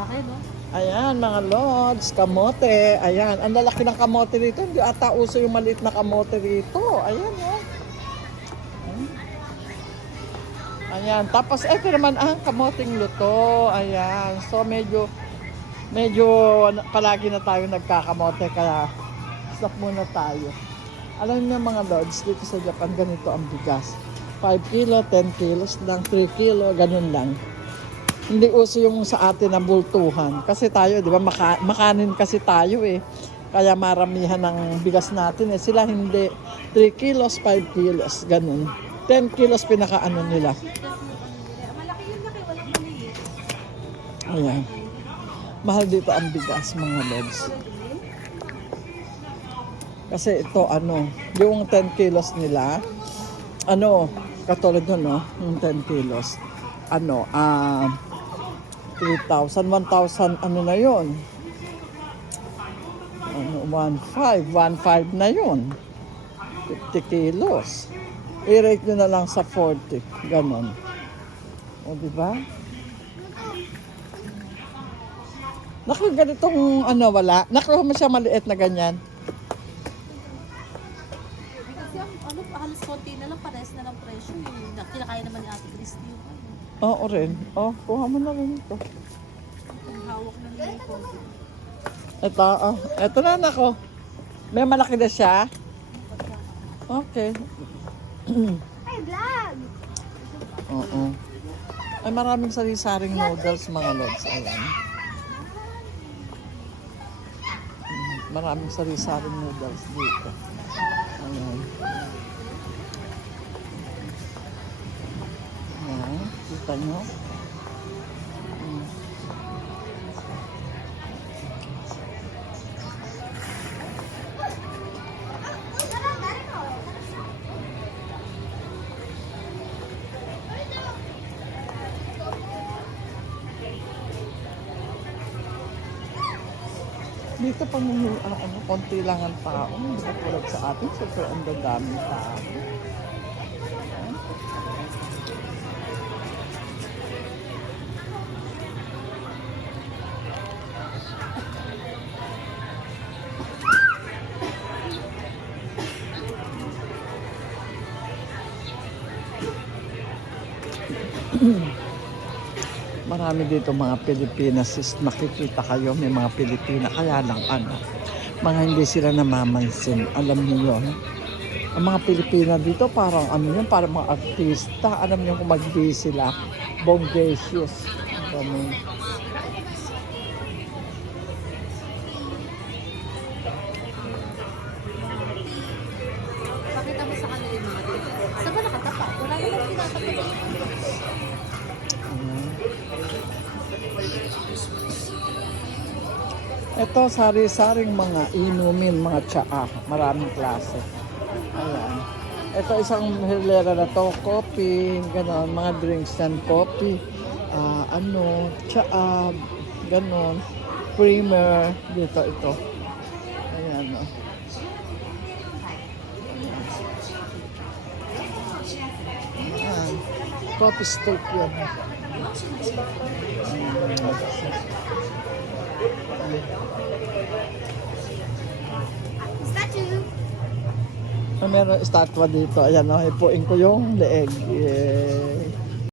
Laki, no? Ayan, mga lods, kamote. Ayan, ang lalaki ng kamote rito. Hindi ata uso yung maliit na kamote rito. Ayan, oh. Ayan, tapos ito naman ang kamoting luto. Ayan, so medyo palagi na tayo nagkakamote kaya stop muna tayo. Alam niyo mga lods, dito sa Japan ganito ang bigas. 5 kilo, 10 kilos lang, 3 kilo, ganun lang. Hindi uso yung sa atin na bultuhan. Kasi tayo, di ba, makanin kasi tayo eh. Kaya maramihan ng bigas natin eh. Sila hindi. 3 kilos, 5 kilos, ganun. 10 kilos pinakaano nila. Malaki yun, laki. Walang maliit. Ayan. Mahal dito ang bigas, mga lods. Kasi ito, yung 10 kilos nila, katulad nun, no? Yung 10 kilos, 3,000, 1,000, na yun? 1,500 na yun. 50 kilos. I-rate nyo na lang sa 40. Ganon. O, diba? Naku, ganitong wala. Nakuha mo siya maliit na ganyan. Kasi halos konti na lang, pares na lang presyo. Kinakaya naman ni Ate Christy yung Oo rin. Kuha mo na rin ito. Ang hawak ng lipon. Ito na nako. May malaki na siya. Okay. Ay, vlog! Oo. Ay, maraming sari-saring noodles, mga lods. Ayan. Maraming sari-saring noodles dito. Ayan. Ayan. Kita nyo? Dito pang konti lang ang tao. Hindi ka tulad sa atin. Super ang daming tao. Marami dito mga Pilipinas, makikita kayo may mga Pilipina, kaya lang mga hindi sila namamansin, alam niyo yun. Ang mga Pilipina dito parang parang mga artista, alam niyo kung mag-di sila, bongacious, ganun. Pakita mo sa kanila yung mga dito. Saan ba nakatapak? Wala naman tinatapak. Ito, sari-saring mga inumin, mga tsaa, maraming klase. Ayan. Ito isang hilera na to, coffee, gano'n, mga drinks and coffee, tsaa, gano'n, creamer, dito ito. Ayan, o. Ayan. Coffee steak yun. Statue! Meron estatwa dito. Ayan, ipuin ko yung leeg. Yeah.